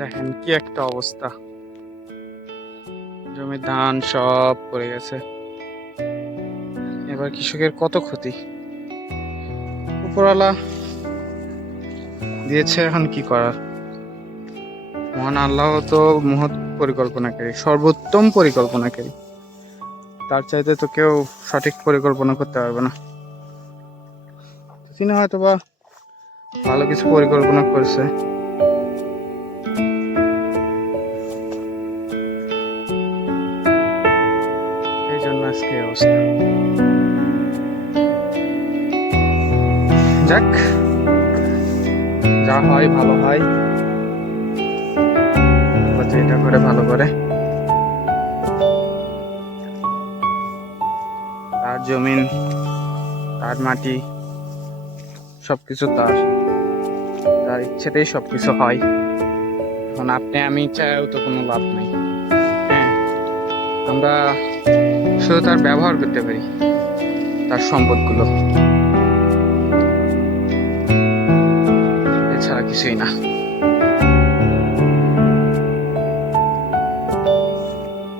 দেখেন কি একটা অবস্থা। জমির ধান সব পড়ে গেছে। এবার কৃষকের কত ক্ষতি? উপরওয়ালা দিয়েছে এখন কি করার? মহান আল্লাহ তো মহৎ পরিকল্পনাকারী, সর্বোত্তম পরিকল্পনাকারী। তার চাইতে তো কেউ সঠিক পরিকল্পনা করতে পারবে না। তিনি হয়তো বা ভালো কিছু পরিকল্পনা করছে। এই আজকে অবস্থা। যাক, যা হয় ভালো হয়। এটা করে ভালো করে। তার জমিন, তার মাটি, সবকিছু তার। তার ইচ্ছেতেই সবকিছু হয়। এখন আপনি আমি চাইও তো কোনো লাভ নেই। হ্যাঁ আমরা শুধু তার ব্যবহার করতে পারি তার সম্পদগুলো। এছাড়া কিছুই না।